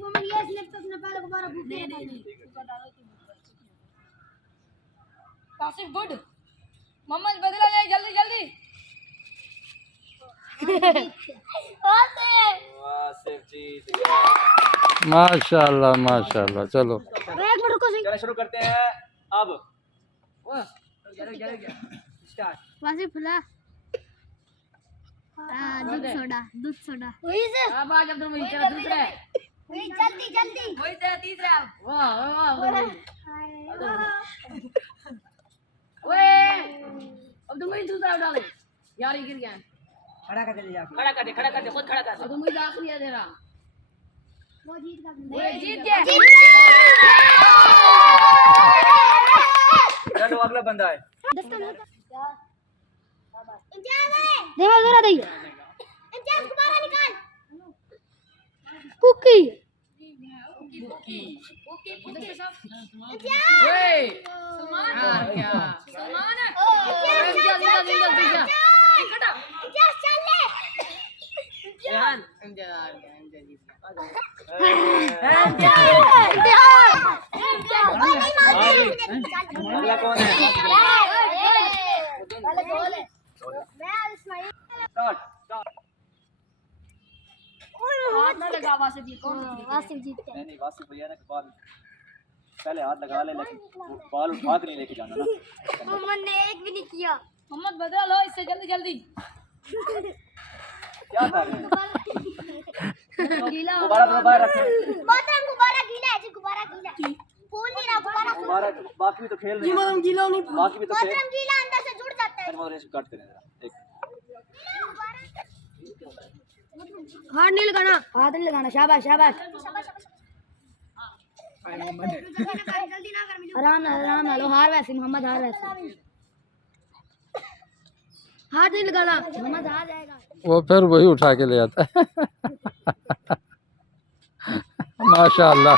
मोहम्मद ये स्लिप तो अपने पहले दोबारा भूख नहीं कासिफ गुड मोहम्मद बदला ले जल्दी जल्दी वासिफ जीत गया। माशाल्लाह माशाल्लाह। चलो एक मिनट रुको सही चलो शुरू करते हैं अब। स्टार्ट वासिफ फुला दूध सोडा वही से अब आज अब्दुल मुईद तेरा दूसरा है वही जल्दी जल्दी वही तेरा तीसरा वाह वाह वाह ओए अब्दुल मुईद दूसरा डाले यार ये गिर गया खड़ा कर दे खड़ा कर दे खुद खड़ा कर अब्दुल मुईद आखिरी है तेरा वो जीत गया वो जीत गया चलो अगला बंदा है। देखो जरा दे इंजाम दोबारा निकाल कुकी ओके सब इंजाम ओए सलमान यार क्या सलमान इंजाम चल ले जान इंतजार अगला कौन है? स्टार्ट हाथ ना लगा वासिफ जी कौन वासिफ जीत गया नहीं वासिफ भैया ने बॉल पहले हाथ लगा ले, लेकिन बॉल उठा के नहीं लेके जाना ना। मोहम्मद ने एक भी नहीं किया मोहम्मद बदल लो इससे जल्दी जल्दी क्या कर रहे हैं? गीला दोबारा रखें। मोहतरम गुब्बारा गीला है जी गुब्बारा गीला फूल नहीं रहा गुब्बारा दोबारा बाकी भी तो खेल रहे हैं। गीला नहीं बाकी भी तो खेल। मोहतरम गीला अंदर से जुड़ जाता है रेस कट करें जरा एक। हाथ नहीं लगाना हाथ नहीं लगाना शाबाश शाबाश जल्दी ना कर आराम लो हार वैसे मोहम्मद हार वैसे हाथ नहीं लगाना मोहम्मद हार जाएगा वो फिर वही उठा के ले आता है। माशाल्लाह।